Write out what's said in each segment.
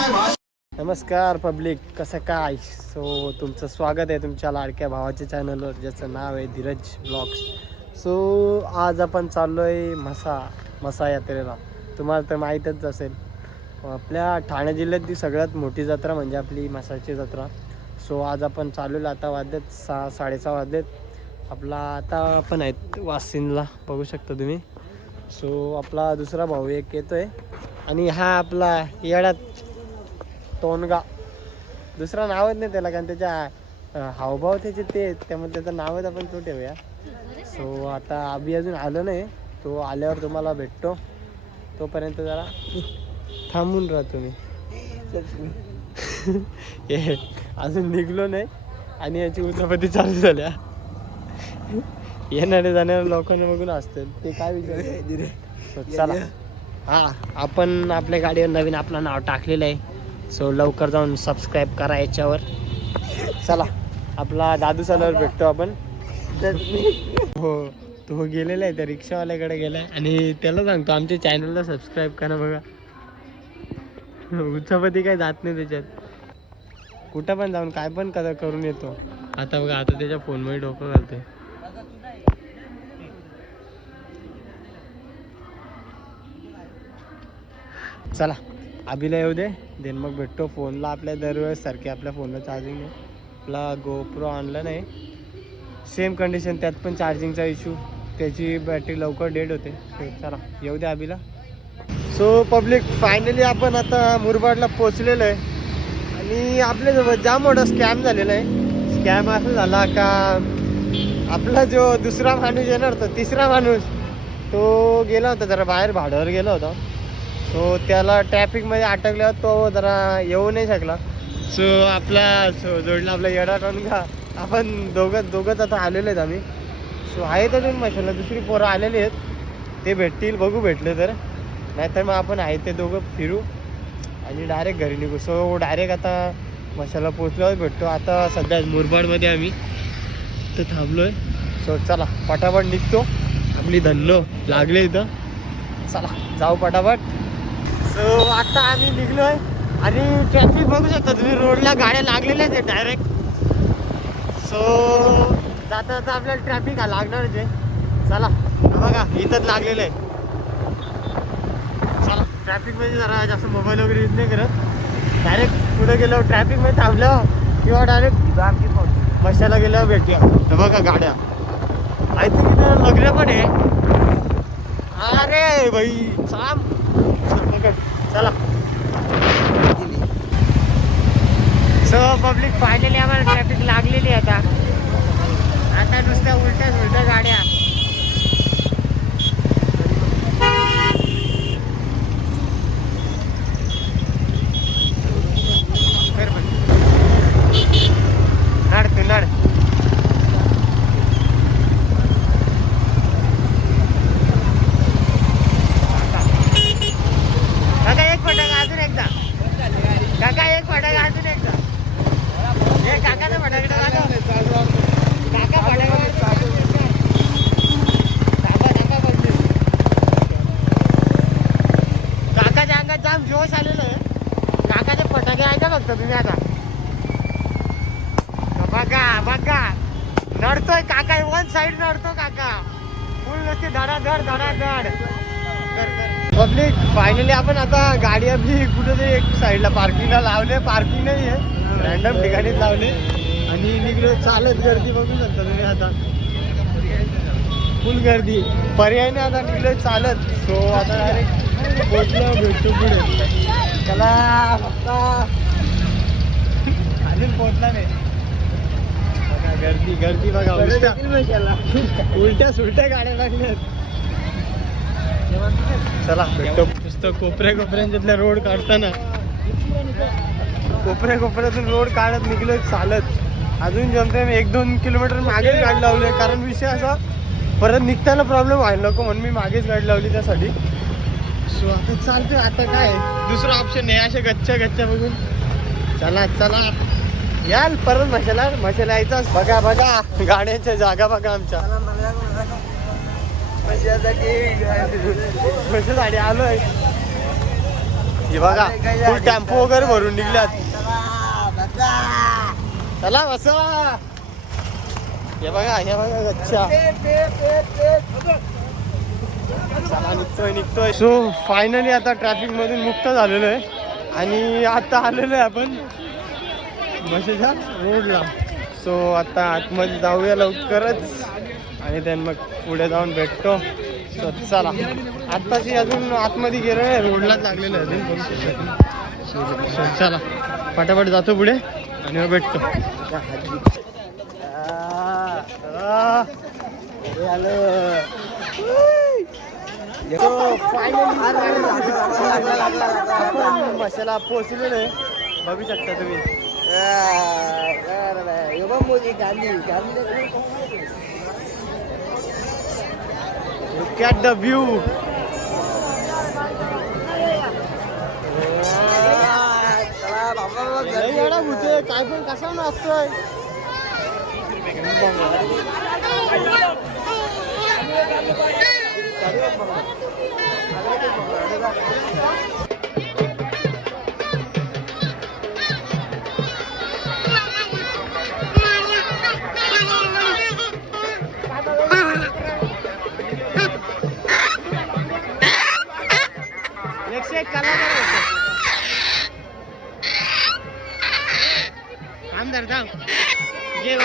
नमस्कार पब्लिक कसं काय? सो तुमचं स्वागत आहे तुमच्या लाडक्या भावाच्या चॅनलवर ज्याचं नाव आहे धीरज ब्लॉग्स सो आज आपण चाललो आहे म्हसा म्हसा यात्रेला. तुम्हाला तर माहीतच असेल. आपल्या ठाणे जिल्ह्यातली सगळ्यात मोठी जत्रा म्हणजे आपली म्हसाची जत्रा. सो आज आपण चाललेलो आता वाजलेत सहा साडेसहा वाजलेत. आपला आता आपण आहेत वासिनला बघू शकता तुम्ही. सो आपला दुसरा भाऊ एक येतो आहे आणि हा आपला येड्यात टोनगा दुसरा नावच नाही त्याला कारण त्याच्या हावभाव त्याचे ते त्यामुळे त्याचं नावच आपण तो ठेवूया. सो आता अभि अजून आलो नाही. तो आल्यावर तुम्हाला भेटतो. तोपर्यंत जरा थांबून राहा तुम्ही. अजून निघलो नाही. आणि याची उद्यापती चालू झाल्या. येणारे जाणाऱ्या लोकांना बघून असतील ते काय विचार चला. हा आपण आपल्या गाडीवर नवीन आपलं नाव टाकलेलं आहे. सो लवकर जाऊन सबस्क्राईब करा याच्यावर. चला आपला दादू सालावर भेटतो आपण. हो तो गेलेला आहे त्या रिक्षावाल्याकडे गेलाय. आणि त्याला सांगतो आमच्या चॅनलला सबस्क्राईब करा बघा. उच्चापती काही जात नाही त्याच्यात. कुठं पण जाऊन काय पण कदा करून येतो. आता बघा आता त्याच्या फोनमध्ये डोकं घालतोय. चला. अभिला येऊ दे देन मग भेटतो फोनला आपल्या दरवेळेस सारखे आपल्या फोनला चार्जिंग नाही आपला गोप्रो आणला नाही सेम कंडिशन त्यात पण चार्जिंगचा इश्यू त्याची बॅटरी लवकर डेड होते. चला येऊ दे अभिला. सो पब्लिक फायनली आपण आता मुरबाडला पोचलेलो आहे. आणि आपल्यासोबत जाम मोठा स्कॅम झालेला आहे. स्कॅम असं झाला का आपला जो दुसरा माणूस येणार होता तिसरा माणूस तो गेला होता जरा बाहेर भाड्यावर गेला होता. सो त्याला ट्रॅफिकमध्ये अटकल्यावर तो जरा येऊ नाही शकला. सो आपला सो जोडला आपला येडा का आपण दोघं दोघंच आता आलेलो आहेत आम्ही. सो आहेत अजून मशाला दुसरी पोरं आलेली आहेत. ते भेटतील बघू भेटले तर. नाहीतर मग आपण आहे ते दोघं फिरू आणि डायरेक्ट घरी निघू. सो डायरेक्ट आता मशाला पोचल्यावर भेटतो. आता सध्या मुरबाडमध्ये आम्ही. तर थांबलो आहे सो चला पटापट निघतो. आपली धन्नो लागले इथं. चला जाऊ पटापट. सो आता आम्ही निघलो आहे आणि ट्रॅफिक बघू शकता तुम्ही रोडला गाड्या लागलेल्याच आहेत डायरेक्ट सो जाता जाता आपल्याला ट्रॅफिक हा लागणारच आहे. चला बघा इथंच लागलेलं आहे. चला ट्रॅफिकमध्ये जरा जास्त मोबाईल वगैरे यूज नाही करत. डायरेक्ट पुढे गेल्यावर ट्रॅफिकमध्ये थांबलं किंवा डायरेक्ट मशाला गेल्यावर भेटूया. तर बघा गाड्या. आय थिंक इथं लग्न पण आहे? अरे भाई छान चला सो पब्लिक फायनली आम्हाला ट्रॅफिक लागलेली आता. आता नुसत्या उलट्या उलट्या गाड्या कर बंद. नड तू नड काका एक फटाका अजून एकदा काका एक फटाका अजून एकदा हे काकाचा फटाकडा दाखव. काका फटाका दाखव, दाखव बघते. काकाच्या अंगात जाम जोश आलेलं आहे काकाचे फटाके आहे का फक्त तुम्ही आता बघा बघा नडतोय काका वन साइड नडतो काका. फुल नसते धडाधड धडाधड. पब्लिक फायनली आपण आता गाडी आपली कुठेतरी एक साईडला पार्किंगला लावले पार्किंग नाही आहे. रॅन्डम ठिकाणीच लावले आणि निघलो चालत गर्दी बघू शकता तुम्ही आता. फुल गर्दी. पर्यायने आता निघलो चालत. सो आता डायरेक्ट पोचलो भेटतो पुढे. त्याला फक्त अजून पोचला नाही. गर्दी गर्दी बघा उलट्या उलट्या सुलट्या गाड्या लागल्यात. चला भेटतो. नुसतं कोपऱ्या कोपऱ्यांच्यातल्या रोड काढताना. कोपऱ्या कोपऱ्यातून रोड काढत निघलो चालत. अजून जमते मी एक दोन किलोमीटर मागेच गाडी लावली कारण विषय असा परत निघताना प्रॉब्लेम व्हायला नको म्हणून मी मागेच गाडी लावली त्यासाठी. सो आता चालतोय. आता काय? दुसरं ऑप्शन नाही. अशा गच्च्या गच्च्या बघून. चला चला. याल परत मशाला मशाला यायचा बघा बघा. गाड्यांच्या जागा बघा आमच्या. कशासाठी आलोय हे बघा फुल टेम्पो वगैरे भरून निघल्यात. चला बसा. हे बघा हे बघा अच्छा चला निघतोय निघतोय. सो फायनली आता ट्रॅफिक मधून मुक्त झालेलो आहे. आणि आता आलेलो आहे आपण. बसेच्या रोडला सो आता आतमध्ये जाऊया लवकरच. आणि then मग पुढे जाऊन भेटतो. सो चला. आत्ताची अजून आतमध्ये गेलो आहे रोडलाच लागलेलं आहे अजून. So, चला. पटापट जातो पुढे. आणि मग भेटतो. आपण मसाला पोचलेलो आहे. बघू शकता तुम्ही. Look at the view. लय येडा भुते, काय पण कसा नाचतोय एक कलाकार होते. जरा थांब जे.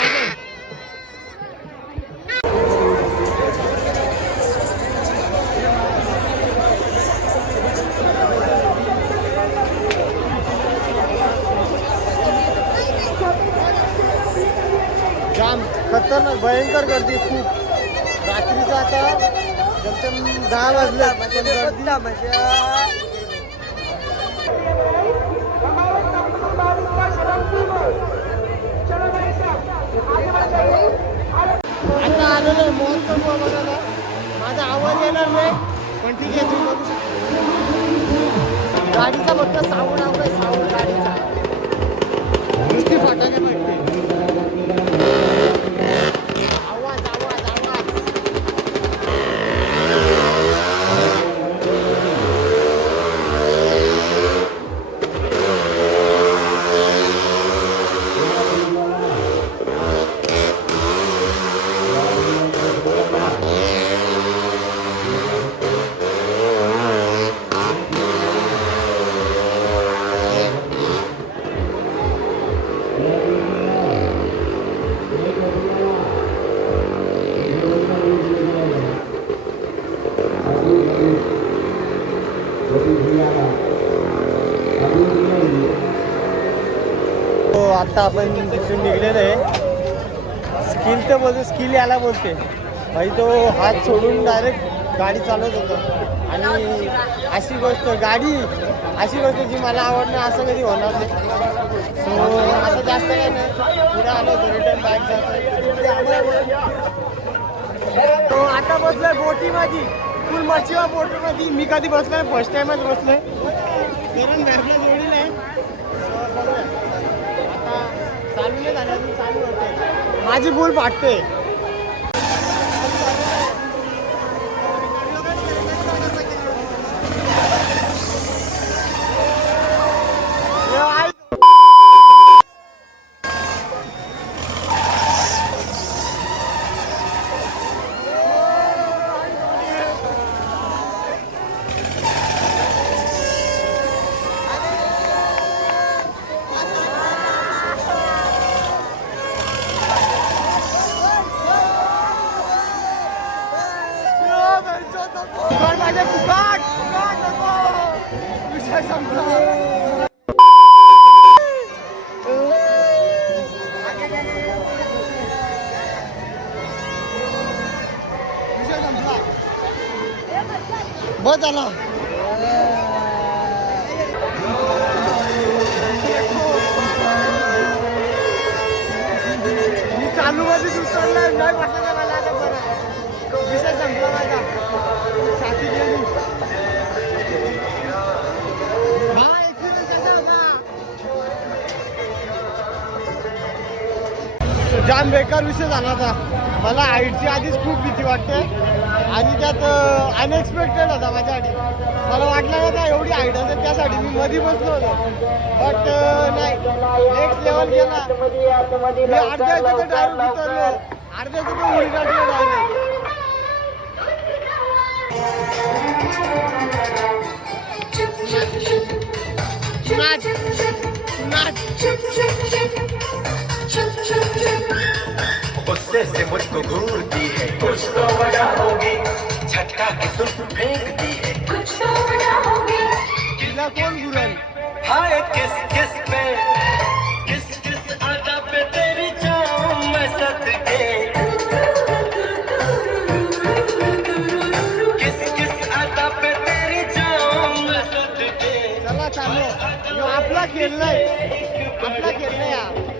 जाम खतरनाक भयंकर गर्दी खूप रात्रीचं आता जमजम दहा वाजले पण आता आलेलो आहे महोत्सव बघायला. माझा आवाज येणार नाही पण ठीक आहे तुम्ही बघू शकता. गाडीचा फक्त साऊंड आवडाय साऊंड गाडीचा. आता आपण तिथून निघलेलं आहे. स्किल तर बोलतो स्किल याला बोलते भाई तो हात सोडून डायरेक्ट गाडी चालवत होतो. आणि अशी गोष्ट गाडी अशी गोष्ट जी मला आवडणं असं कधी होणार नाही. सो आता जास्त काय नाही. पुढे आलो होतो रिटर्न बाईक जातो तो आता बसलोय बोटी माझी फुल मच्छीवा बोटीमध्ये मी कधी बसलोय? फर्स्ट टाइमच बसलोय. कारण घरला जोडीला आहे So, बघूया. आता चालू नाही झालं चालू होते माझी भूल फाटते फुकट माझे फुकट फुकट नको विषय संपला विषय संपला बस झाला मी चालू मध्ये उतरलाय नाही बसायचं जाम बेकार विषय झाला होता. मला हाईटची आधीच खूप भीती वाटते. आणि त्यात अनएक्सपेक्टेड होता माझ्यासाठी मला वाटलं नव्हता एवढी हाईट असेल त्यासाठी मी मध्ये बसलो होतो. बट नाही. नेक्स्ट लेवल गेला मी अर्ध्या याच्यात डायरेक्ट उतरलो अर्ध्या याच्यात उडी डायरेक्ट नाच. नाच. उससे से मुझको घूरती है। कुछ तो बड़ा होगी। झटका के तुम फेंकती है। कुछ तो बड़ा होगी। तिला कोण गुरल हाय किस किस पे? किस किस अदा पे तेरी जाऊं मैं सदके किस किस अदा पे तेरी जाऊं मैं सदके चला चालू। ह्यो आपला खेळ नाही। आपला खेळ नाही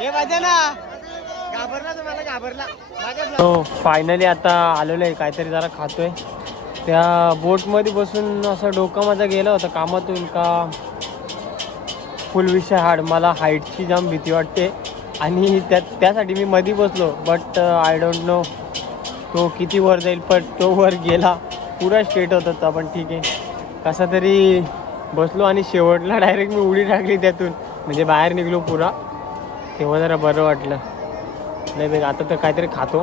हा माझ्या ना. घाबरला तुम्हाला घाबरला. माझ्या फायनली आता आलेलो आहे काहीतरी जरा खातोय. त्या बोटमध्ये बसून असं डोकं माझा गेला होता कामातून का? फुल विषय हाड मला हाईटची जाम भीती वाटते. आणि त्या त्यासाठी मी मध्ये बसलो बट आय डोंट नो तो किती वर जाईल पण तो वर गेला. पुरा स्ट्रेट होत होता पण ठीक आहे. कसा तरी बसलो आणि शेवटला डायरेक्ट मी उडी टाकली त्यातून. म्हणजे बाहेर निघलो पुरा. तेव्हा जरा बरं वाटलं. नाही बघ आता तर काहीतरी खातो.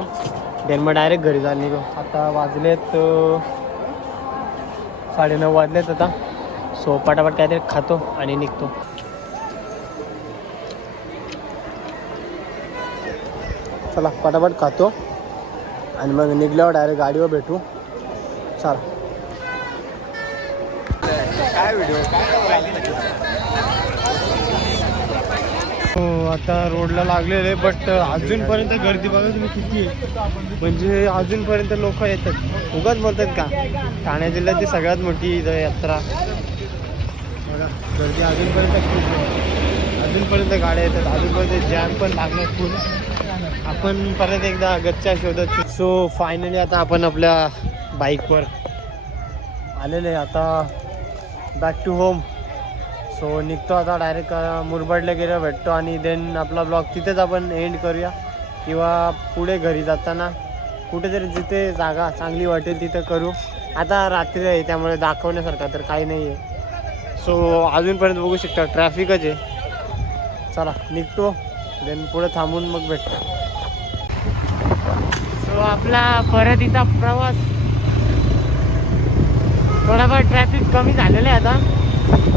देन मग डायरेक्ट घरी जायला निघो. आता वाजलेत साडेनऊ वाजलेत आता. सो पटापट काहीतरी खातो आणि निघतो. चला पटापट खातो. आणि मग निघल्यावर डायरेक्ट गाडीवर भेटू. चला. काय व्हिडिओ काय? आता रोडला लागलेले बट अजूनपर्यंत गर्दी बघा तुम्ही किती आहे. म्हणजे अजूनपर्यंत लोक येतात. उगाच बोलतात का? ठाणे जिल्ह्याची सगळ्यात मोठी इथं यात्रा. बघा गर्दी अजूनपर्यंत खूप अजूनपर्यंत गाड्या येतात. अजूनपर्यंत जॅम पण लागणार फुल आपण परत एकदा गच्च्या शोधत सो फायनली आता आपण आपल्या बाईकवर आलेले. आहे आता बॅक टू होम सो निघतो आता डायरेक्ट मुरबाडला गेलं भेटतो आणि देन आपला ब्लॉग तिथेच आपण एंड करूया. किंवा पुढे घरी जाताना कुठेतरी जिथे जागा चांगली वाटेल तिथं करू. आता रात्री आहे त्यामुळे दाखवण्यासारखं तर काही नाही आहे सो अजूनपर्यंत बघू शकता ट्रॅफिकच आहे. चला निघतो. देन पुढे थांबून मग भेटतो सो आपला परतीचा प्रवास. थोडाफार ट्रॅफिक कमी झालेलं आहे आता.